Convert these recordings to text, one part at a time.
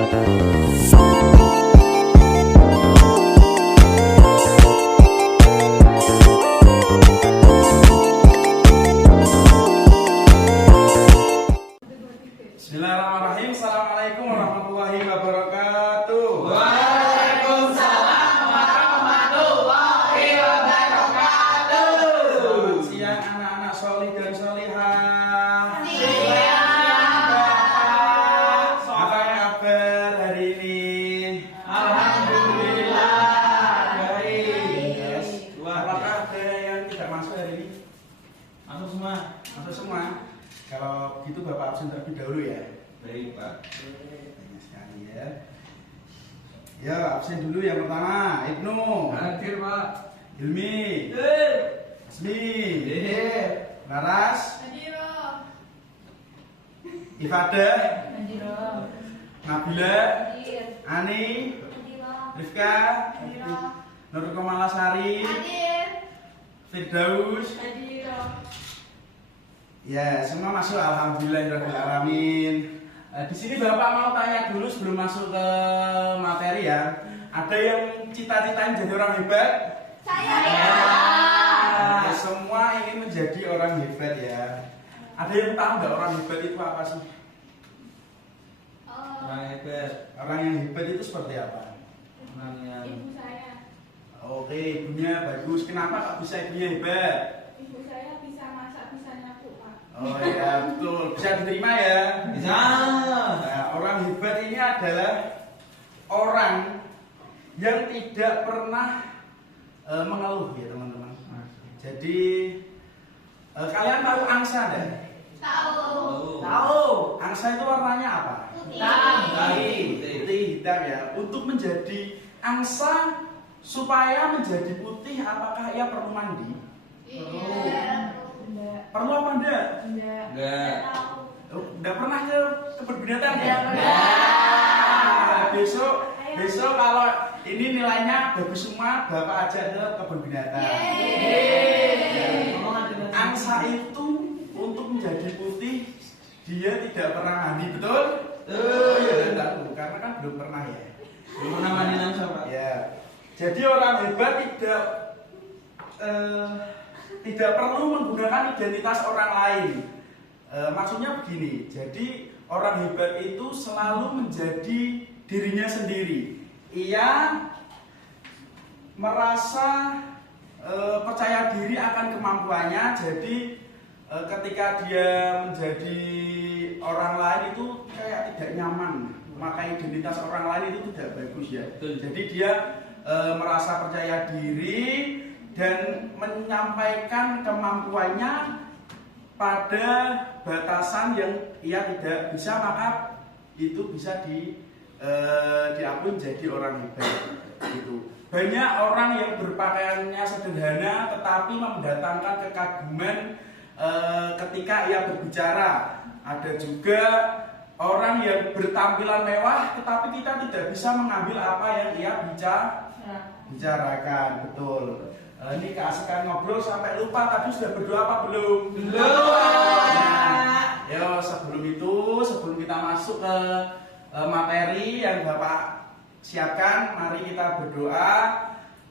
Bismillahirrahmanirrahim. Assalamualaikum warahmatullahi wabarakatuh. Waalaikumsalam warahmatullahi wabarakatuh. Selamat siang anak-anak solih dan solihah. Siang, Bapak. Apa kabar hari ini? Alhamdulillah. Baik. Yes. Apakah ada yang tidak masuk hari ini? Masuk semua. Masuk semua. Kalau gitu Bapak absen terlebih dahulu ya. Baik, Pak. Banyak sekali ya. Ya, absen dulu yang pertama, Ibnu, Hadir, Pak. Hilmi, Asmi, Laras, Ifadah, Nabila, Ani, Rifka, Nur Komalasari, Firdaus. Ya, semua masuk, alhamdulillahirabbil alamin. Di sini Bapak mau tanya dulu sebelum masuk ke materi ya. Ada yang cita-citain jadi orang hebat? Ya, semua ingin menjadi orang hebat ya. Ada yang tahu nggak orang hebat itu apa sih? Orang hebat. Orang yang hebat itu seperti apa? Orang yang Ibu saya. Oke, ibunya bagus. Kenapa kok bisa ibunya hebat? Ibu saya bisa masak, bisa nyapu, Pak. Oh ya, betul. Bisa diterima ya? bisa. Nah, orang hebat ini adalah orang yang tidak pernah mengeluh ya teman-teman. Jadi kalian tahu angsa deh? Tahu. Angsa itu warnanya apa? Putih hitam ya. Untuk menjadi angsa supaya menjadi putih, apakah ia perlu mandi? Perlu apa enggak? Enggak. Enggak pernah ke kebun binatang ya? Enggak. Besok kalau ini nilainya bagus semua, Bapak ajak ke kebun binatang. Angsa itu untuk menjadi putih dia tidak pernah mandi, betul? Oh ya, enggak tahu karena kan belum pernah ya. Belum pernah mandi langsung, Pak. Ya. Jadi orang hebat tidak perlu menggunakan identitas orang lain. Maksudnya begini. Jadi orang hebat itu selalu menjadi dirinya sendiri. Ia merasa percaya diri akan kemampuannya. Jadi ketika dia menjadi orang lain itu kayak tidak nyaman. Maka identitas orang lain itu tidak bagus ya. Jadi dia merasa percaya diri dan menyampaikan kemampuannya pada batasan yang ia tidak bisa, maka itu bisa diakui jadi orang hebat gitu. Banyak orang yang berpakaiannya sederhana tetapi mendatangkan kekaguman ketika ia berbicara. Ada juga orang yang bertampilan mewah tetapi kita tidak bisa mengambil apa yang ia bicarakan. Betul. Ini keasikan ngobrol sampai lupa tadi sudah berdoa apa belum? Belum. Nah, yo sebelum kita masuk ke materi yang Bapak siapkan, mari kita berdoa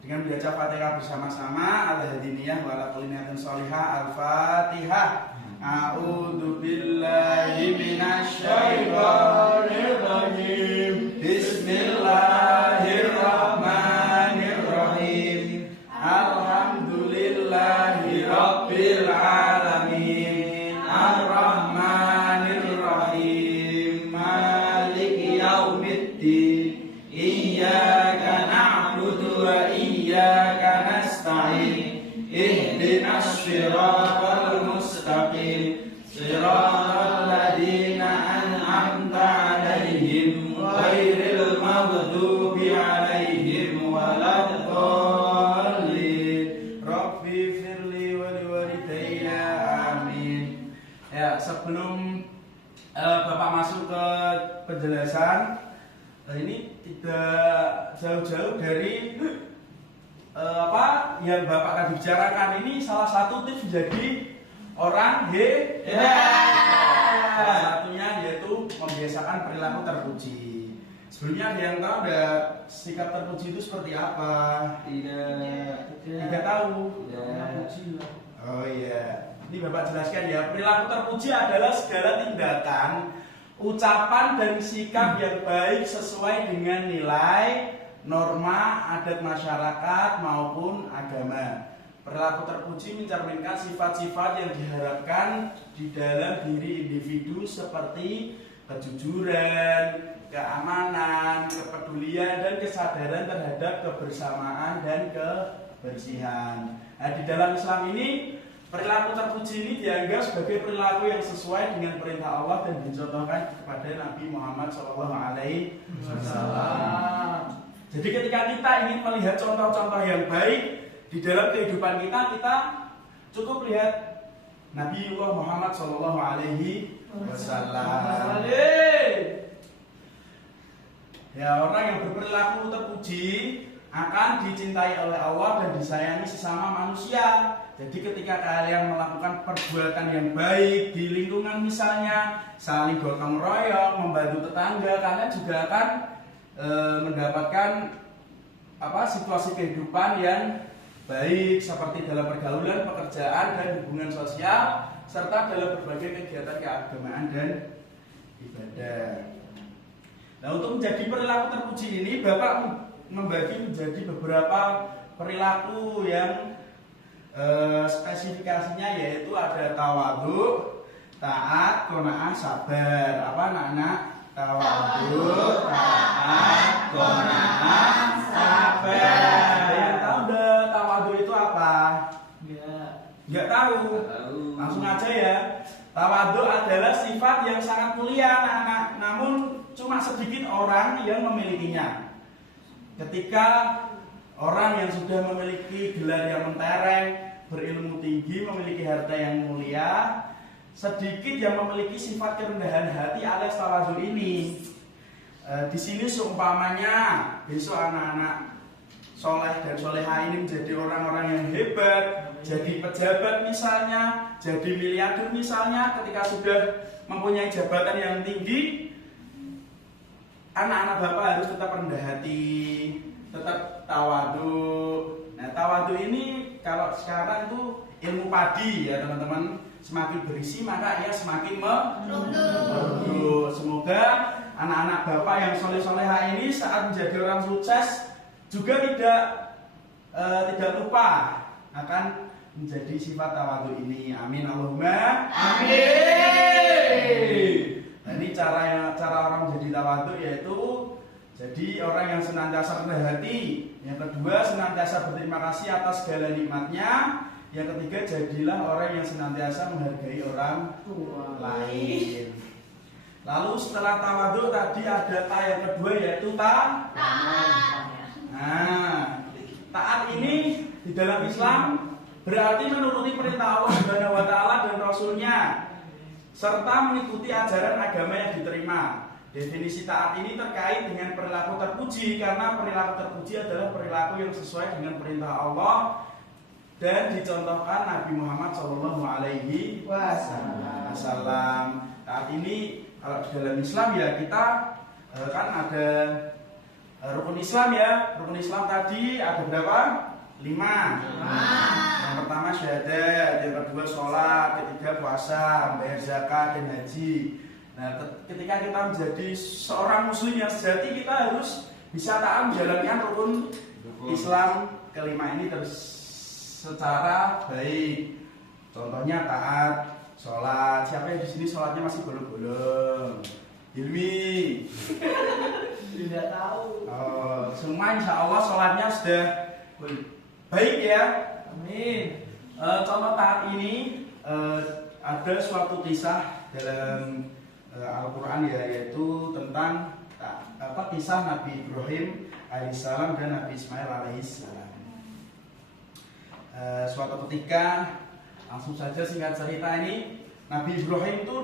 dengan membaca Fatihah bersama-sama. Al-Hadiniyah wa ala kulli niyatin sholihah. Al-Fatihah. A'udzu billahi minasy syaithanir rajim. Bismillahirrahmanirrahim. Alhamdulillahi rabbil alamin. Ar-Rahmanir-Rahim. Maliki yaumiddin. Iyyaka na'budu wa iyyaka nasta'in. Ihdinas shiratal mustaqim. Shiratal ladzina an'amta 'alaihim ghairil maghdubi 'alaihim waladdallin. Rabbi firli wa liwalidayya. Amin. Ya, sebelum Bapak masuk ke penjelasan, ini tidak jauh-jauh dari apa yang Bapak akan bicarakan. Ini salah satu tips menjadi orang hebat. Salah satunya yaitu membiasakan perilaku terpuji. Sebelumnya ada yang tahu nggak sikap terpuji itu seperti apa? Tidak tahu. Oh iya. Ini Bapak jelaskan ya. Perilaku terpuji adalah segala tindakan, ucapan dan sikap yang baik sesuai dengan nilai, norma, adat masyarakat maupun agama. Perilaku terpuji mencerminkan sifat-sifat yang diharapkan di dalam diri individu seperti kejujuran, keamanan, kepedulian, dan kesadaran terhadap kebersamaan dan kebersihan. Nah, di dalam Islam ini, perilaku terpuji ini dianggap sebagai perilaku yang sesuai dengan perintah Allah dan dicontohkan kepada Nabi Muhammad SAW. Jadi ketika kita ingin melihat contoh-contoh yang baik di dalam kehidupan kita, kita cukup lihat Nabi Muhammad SAW. Ya, orang yang berperilaku terpuji akan dicintai oleh Allah dan disayangi sesama manusia. Jadi ketika kalian melakukan perbuatan yang baik di lingkungan, misalnya saling gotong royong, membantu tetangga, kalian juga akan mendapatkan situasi kehidupan yang baik seperti dalam pergaulan, pekerjaan, dan hubungan sosial, serta dalam berbagai kegiatan keagamaan dan ibadah. Nah, untuk menjadi perilaku terpuji ini, Bapak membagi menjadi beberapa perilaku yang spesifikasinya, yaitu ada tawadhu, taat, qanaah, sabar. Apa anak-anak? Tawadhu, taat, qanaah, sabar. Ada yang tahu enggak tawadhu itu apa? Enggak tahu. Langsung aja ya. Tawadhu adalah sifat yang sangat mulia, anak-anak. Namun cuma sedikit orang yang memilikinya. Ketika orang yang sudah memiliki gelar yang mentereng, berilmu tinggi, memiliki harta yang mulia, sedikit yang memiliki sifat kerendahan hati alias tawadhu ini. Di sini seumpamanya besok anak-anak soleh dan soleha ini menjadi orang-orang yang hebat, jadi pejabat misalnya, jadi miliarder misalnya, ketika sudah mempunyai jabatan yang tinggi, anak-anak Bapak harus tetap rendah hati, tetap tawadhu. Nah, tawadhu ini kalau sekarang tuh ilmu padi ya teman-teman, semakin berisi maka ia semakin merdu. Semoga anak-anak Bapak yang soleh-soleha ini saat menjadi orang sukses juga tidak lupa akan menjadi sifat tawadhu ini. Amin Allahumma amin. Nah, ini cara orang menjadi tawadhu, yaitu jadi orang yang senantiasa rendah hati. Yang kedua, senantiasa berterima kasih atas segala nikmatnya. Yang ketiga, jadilah orang yang senantiasa menghargai orang lain. Lalu setelah tawadhu tadi ada ta yang kedua, yaitu taat. Nah, taat ini di dalam Islam berarti menuruti perintah Allah Subhanahu wa taala dan Rasulnya, serta mengikuti ajaran agama yang diterima. Definisi taat ini terkait dengan perilaku terpuji, karena perilaku terpuji adalah perilaku yang sesuai dengan perintah Allah dan dicontohkan Nabi Muhammad SAW. Taat ini kalau di dalam Islam ya kita kan ada rukun Islam ya. Rukun Islam tadi ada berapa? 5. Yang pertama syahadat, yang kedua sholat, ketiga puasa, bayar zakat dan haji. Nah, ketika kita menjadi seorang muslim yang sejati, kita harus bisa taat menjalankan rukun Islam kelima ini terus secara baik. Contohnya taat, sholat. Siapa yang di sini sholatnya masih bolong-bolong? Hilmi. Tidak tahu. Oh, semua insya Allah sholatnya sudah baik ya. Amin. Contoh taat ini ada suatu kisah dalam Al-Quran ya, yaitu tentang kisah Nabi Ibrahim alaihissalam dan Nabi Ismail alaihissalam. Suatu ketika, langsung saja singkat cerita ini, Nabi Ibrahim itu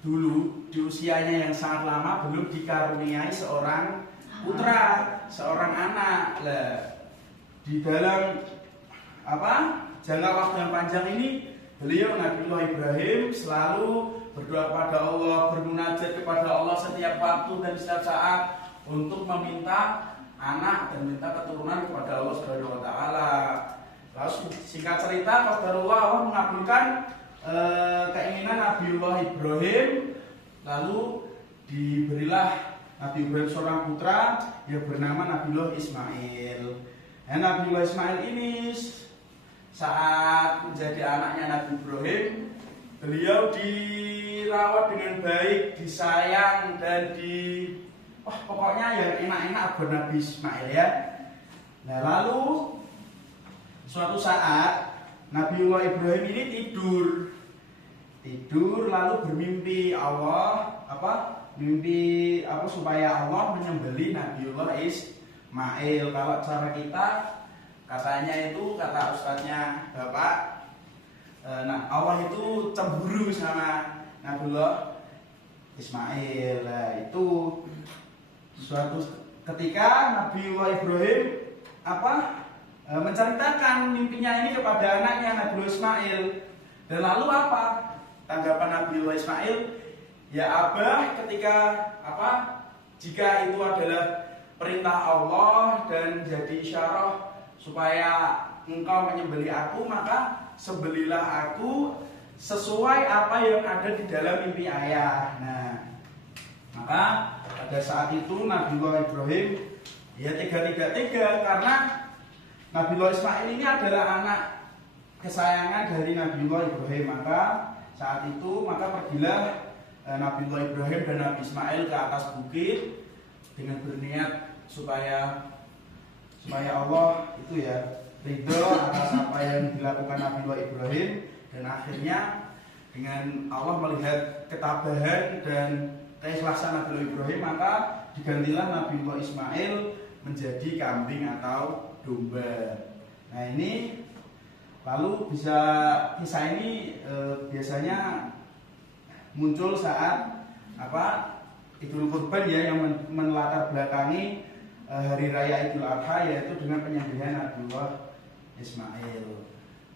dulu di usianya yang sangat lama belum dikaruniai seorang putra, seorang anak. Di dalam jangka waktu yang panjang ini, beliau Nabiullah Ibrahim selalu berdoa kepada Allah, bermunajat kepada Allah setiap waktu dan setiap saat untuk meminta anak dan minta keturunan kepada Allah Subhanahu wa taala. Lalu singkat cerita, qadarullah Allah mengabulkan keinginan Nabiullah Ibrahim, lalu diberilah Nabi Ibrahim seorang putra yang bernama Nabiullah Ismail. Nah, Nabiullah Ismail ini saat menjadi anaknya Nabi Ibrahim, beliau dirawat dengan baik, disayang dan pokoknya yang enak-enak buat Nabi Ismail ya. Nah, lalu suatu saat Nabiullah Ibrahim ini tidur lalu bermimpi mimpi supaya Allah menyembelih Nabiullah Ismail. Kalau cara kita katanya itu, kata ustadznya Bapak, Allah itu cemburu sama Nabiullah Ismail. Nah, itu suatu ketika Nabiullah Ibrahim menceritakan mimpinya ini kepada anaknya Nabiullah Ismail. Dan lalu apa tanggapan Nabiullah Ismail? Ya Abah, ketika jika itu adalah perintah Allah dan jadi isyarah supaya engkau menyembelih aku, maka sembelilah aku sesuai apa yang ada di dalam mimpi ayah. Nah, maka pada saat itu Nabiullah Ibrahim ya tega karena Nabiullah Ismail ini adalah anak kesayangan dari Nabiullah Ibrahim. Maka saat itu pergilah Nabiullah Ibrahim dan Nabi Ismail ke atas bukit dengan berniat supaya Allah itu ya ridho atas apa yang dilakukan Nabiullah Ibrahim. Dan akhirnya dengan Allah melihat ketabahan dan keikhlasan Nabiullah Ibrahim, maka digantilah Nabiullah Ismail menjadi kambing atau domba. Nah, ini lalu kisah ini biasanya muncul saat Idul Kurban ya, yang melatar belakangi hari raya Idul Adha, yaitu dengan penyembelihan Nabiullah Ismail.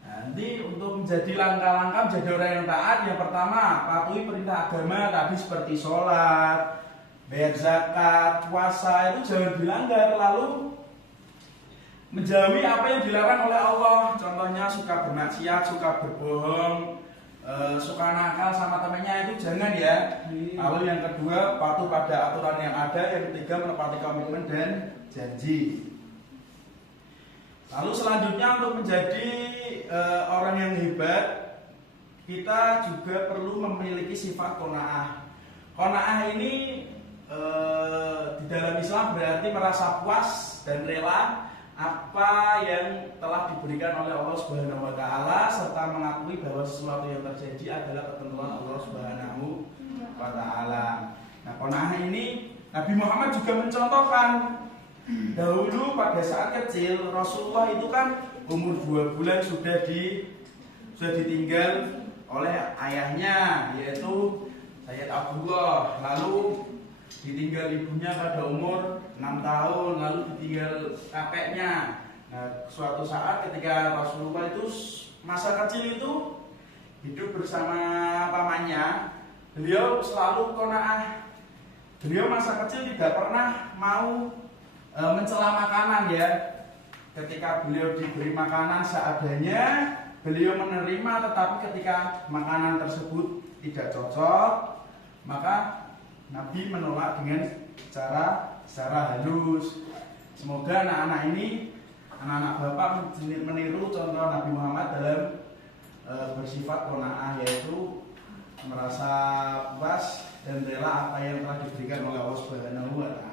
Nanti untuk menjadi langkah-langkah menjadi orang yang taat, yang pertama patuhi perintah agama tadi seperti sholat, bayar zakat, puasa, itu jangan dilanggar. Lalu menjauhi apa yang dilarang oleh Allah, contohnya suka bermaksiat, suka berbohong, suka nakal sama temannya, itu jangan ya. Lalu yang kedua patuh pada aturan yang ada, yang ketiga menepati komitmen dan janji. Lalu selanjutnya untuk menjadi orang yang hebat, kita juga perlu memiliki sifat qanaah. Qanaah ini di dalam Islam berarti merasa puas dan rela apa yang telah diberikan oleh Allah Subhanahu wa taala, serta mengakui bahwa sesuatu yang terjadi adalah ketentuan Allah Subhanahu wa taala. Nah, qanaah ini Nabi Muhammad juga mencontohkan. Dahulu pada saat kecil Rasulullah itu kan umur 2 bulan sudah ditinggal oleh ayahnya, yaitu Sayyid Abdullah. Lalu ditinggal ibunya pada umur 6 tahun, lalu ditinggal kakeknya. Nah, suatu saat ketika Rasulullah itu masa kecil itu hidup bersama pamannya, beliau selalu qanaah. Beliau masa kecil tidak pernah mau mencela makanan ya. Ketika beliau diberi makanan seadanya, beliau menerima, tetapi ketika makanan tersebut tidak cocok, maka Nabi menolak dengan secara halus. Semoga anak-anak bapak meniru contoh Nabi Muhammad dalam bersifat qanaah, yaitu merasa puas dan rela apa yang telah diberikan oleh Allah Subhanahu wa taala.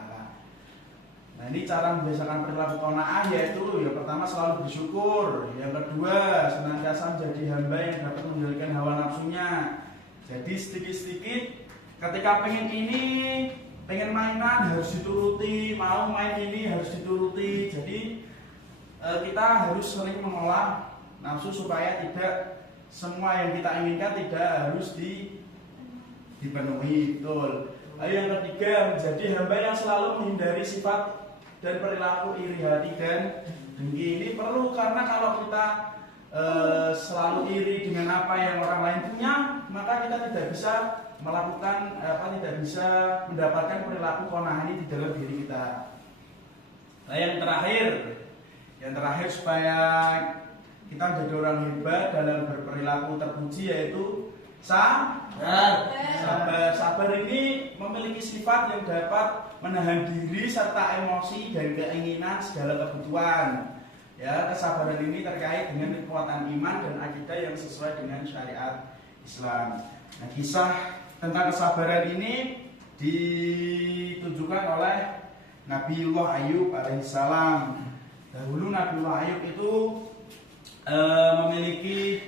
Nah, ini cara membiasakan perilaku qanaah, yaitu yang pertama selalu bersyukur, yang kedua senantiasa menjadi hamba yang dapat mengendalikan hawa nafsunya. Jadi sedikit-sedikit ketika pengen mainan harus dituruti, mau main ini harus dituruti. Jadi kita harus sering mengolah nafsu supaya tidak semua yang kita inginkan tidak harus dipenuhi. Betul. Lalu yang ketiga, menjadi hamba yang selalu menghindari sifat dan perilaku iri hati dan dengki. Ini perlu, karena kalau kita selalu iri dengan apa yang orang lain punya, maka kita tidak bisa melakukan tidak bisa mendapatkan perilaku qanaah di dalam diri kita. Nah, yang terakhir supaya kita menjadi orang hebat dalam berperilaku terpuji yaitu sabar. Sabar ini memiliki sifat yang dapat menahan diri serta emosi dan keinginan segala kebutuhan. Ya, kesabaran ini terkait dengan kekuatan iman dan akidah yang sesuai dengan syariat Islam. Nah, kisah tentang kesabaran ini ditunjukkan oleh Nabiullah Ayub alaihissalam. Dahulu Nabiullah Ayub itu memiliki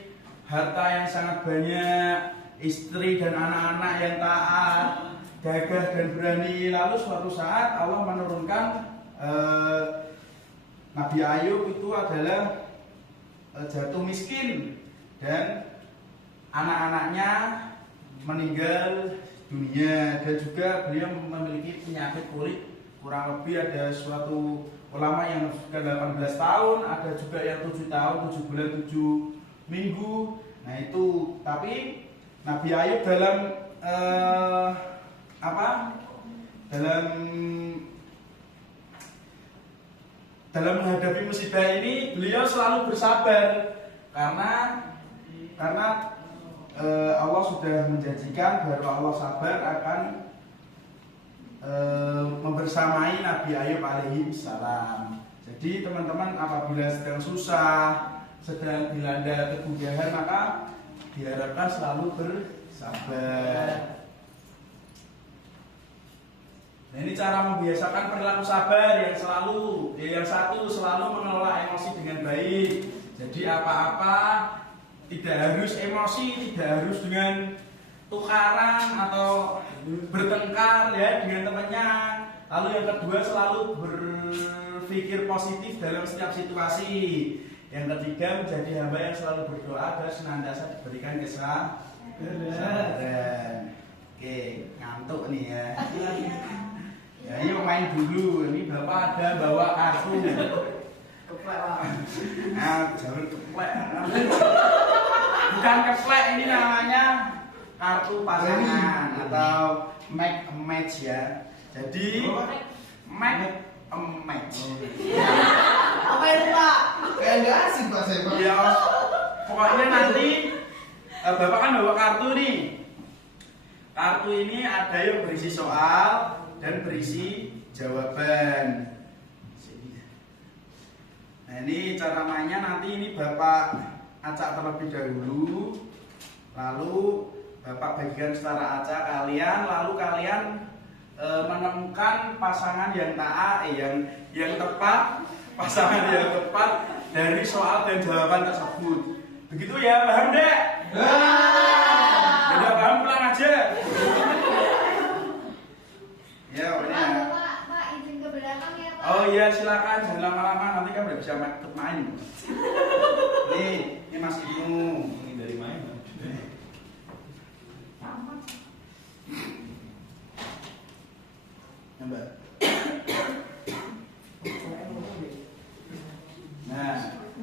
harta yang sangat banyak, istri dan anak-anak yang taat, gagah dan berani. Lalu suatu saat Allah menurunkan Nabi Ayub itu adalah jatuh miskin dan anak-anaknya meninggal dunia, dan juga beliau memiliki penyakit kulit. Kurang lebih ada suatu ulama yang sudah 18 tahun, ada juga yang 7 tahun, 7 bulan, 7 minggu. Nah itu, tapi Nabi Ayub dalam menghadapi musibah ini beliau selalu bersabar karena Allah sudah menjanjikan bahwa Allah sabar akan membersamai Nabi Ayub alaihi salam. Jadi teman-teman apabila sedang susah, sedang dilanda kegundahan, maka diharapkan selalu bersabar. Nah, ini cara membiasakan perilaku sabar yang satu selalu mengelola emosi dengan baik. Jadi apa-apa tidak harus emosi, tidak harus dengan tukaran atau bertengkar ya dengan temannya. Lalu yang kedua selalu berpikir positif dalam setiap situasi. Yang ketiga menjadi hamba yang selalu berdoa agar senantiasa diberikan kesabaran. Oke, ngantuk nih ya. Ya, ini main dulu. Ini Bapak ada bawa kartu. Keplek Pak. Nah, jangan keplek. Bukan keplek, ini namanya kartu pasangan atau make a match ya. Jadi make a match. Apa itu Pak? Kayak nggak asik Pak saya Pak. Ya, pokoknya nanti Bapak kan bawa kartu nih. Kartu ini ada yang berisi soal dan berisi jawaban. Nah, ini cara mainnya nanti ini Bapak acak terlebih dahulu, lalu Bapak bagikan secara acak kalian, lalu kalian menemukan pasangan yang yang tepat, pasangan yang tepat dari soal dan jawaban tersebut. Begitu ya, paham dek? Udah paham pulang aja. Ya, pokoknya. Pak, izin ke belakang ya, Pak. Oh iya, silakan jangan lama-lama, nanti kan udah bisa main. Ini Mas Ibnu. Ini dari main. Ya, Mbak.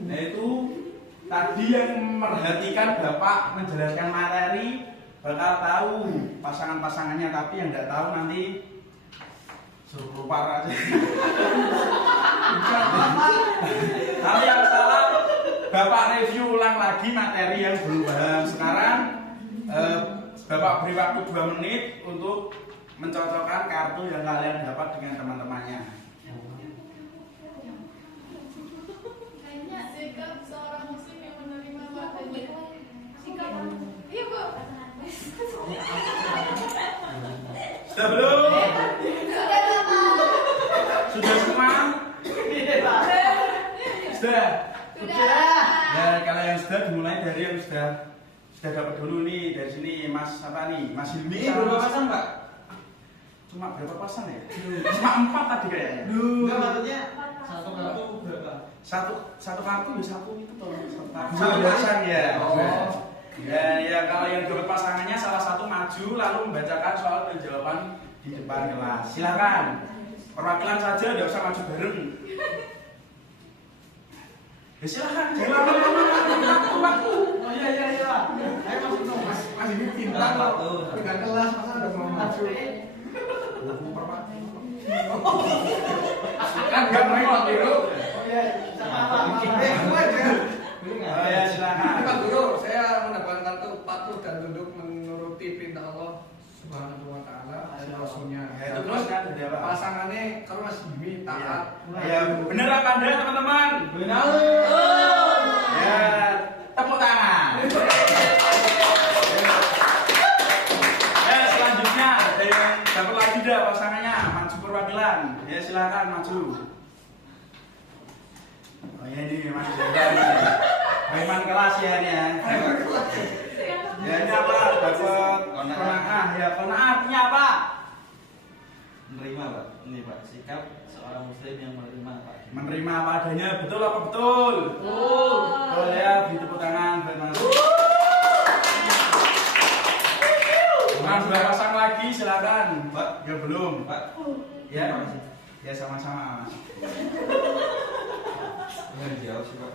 Nah itu tadi yang memperhatikan Bapak menjelaskan materi bakal tahu pasangan-pasangannya, tapi yang nggak tahu nanti suruh lupa aja. Nanti yang salah Bapak review ulang lagi materi yang belum paham. Sekarang Bapak beri waktu 2 menit untuk mencocokkan kartu yang kalian dapat dengan teman-temannya. Kayaknya sikap seorang muslim yang menerima wahyu. Sikap. Iya, Bu. Sudah belum? Sudah, Bapak. Sudah semua? Sudah. Sudah. Ya, kalau yang sudah dimulai dari yang sudah dapat dulu nih. Dari sini Mas apa nih? Mas Hilmi. Ini berapa pasang Pak? Cuma berapa pasang ya? Cuma 4 tadi kayaknya. Enggak, maksudnya satu kartu berapa? Satu kartu ya satu itu toh. Satu kartu. Satu pasang ya. Oh. Ya, kalau yang dapat pasangannya salah satu maju lalu membacakan soal dan jawaban di depan kelas. Silakan. Perwakilan saja, tidak usah maju bareng. Ya silakan. Jangan lama-lama. Waktu. Oh iya. Ayo masuk dong, Mas. Mas ini pintar Nah, kok. tuh. Tinggal kelas masa udah mau masuk. Kan enggak mau dulu. Oh iya, sama. Gue aja. Oh ya, silakan. Pak Guru, saya mendapatkan tuh patuh dan tunduk menuruti perintah Allah Subhanahu wa taala dan Rasulnya. Ya, itu Terus kan udah Pak. pasangannya kalau Mas Jimmy taat. Ya, bener apa Anda teman-teman? Benar. Ya, tepuk tangan. Ya, selanjutnya ada yang dapat lagi dah pasangannya, maju perwakilan. Ya, silakan maju. Oh ya ini masih jaga nih. Preman kelas ya ini ya. Ya ini apa? Dapat kona'ah. Ya kona'ah artinya apa? Menerima Pak. Ini Pak, sikap seorang muslim yang menerima Pak. Menerima apa adanya, betul apa betul? Betul ya, di tepuk tangan buat Mas. Nah, dua pasang lagi silakan. Pak. Ya belum. Pak. Ya, ya sama-sama Mas. Yang jauh sih Pak.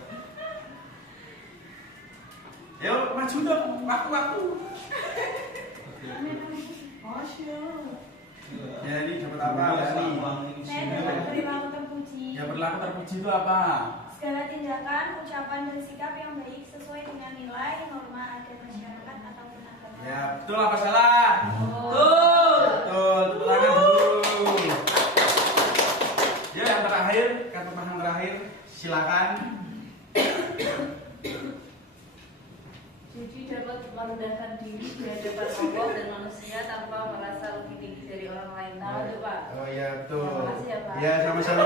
Yuk maju dong, waktu-waktu. Oke. Ya ini dapat apa ya nih? Saya dapat perilaku terpuji. Ya berlaku terpuji itu apa? Segala tindakan, ucapan, dan sikap yang baik sesuai dengan nilai, norma, adat masyarakat ataupun agama. Ya betul apa salah? Betul. Betul. Tepuk tangan dulu. Ya yang terakhir, kata yang terakhir, silakan. Jadi dapat merendahkan diri di hadapan Allah dan manusia tanpa merasa lebih tinggi dari orang lain. Tahu tuh Pak? Oh iya betul. Terima kasih ya, Pak. Ya sama-sama.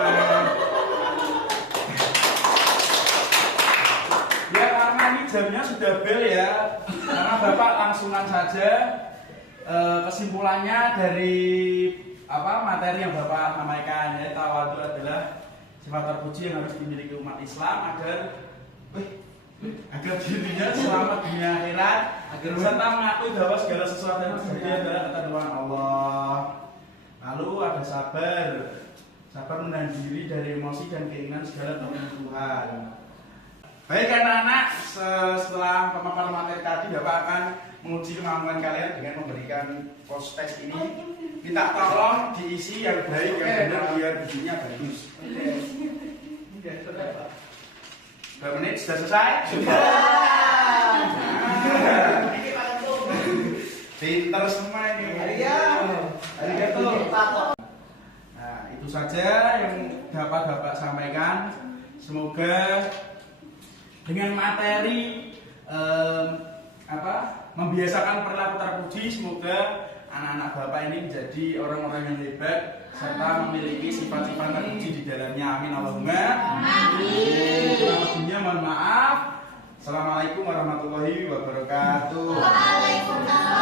Ya karena ini jamnya sudah bel ya. Karena Bapak langsungan saja kesimpulannya dari apa materi yang Bapak sampaikan ya, tawadu adalah sifat terpuji yang harus dimiliki umat Islam agar dirinya selamat dunia akhirat, agar serta mengakui bahwa segala sesuatu yang terjadi adalah ketentuan Allah. Lalu ada sabar menahan diri dari emosi dan keinginan segala kebutuhan. Baik anak-anak, setelah pemaparan materi tadi Bapak akan menguji kemampuan kalian dengan memberikan post test ini. Minta tolong diisi yang baik, yang benar biar bunyinya bagus. Berapa menit sudah selesai? Pinter semua ini. Nah, itu saja yang dapat Bapak sampaikan. Semoga dengan materi membiasakan perilaku terpuji, semoga anak-anak Bapak ini menjadi orang-orang yang hebat serta memiliki sifat-sifat terpuji di dalamnya. Amin Allahumma. Amin. Mohon maaf. Assalamualaikum warahmatullahi wabarakatuh. Waalaikumsalam.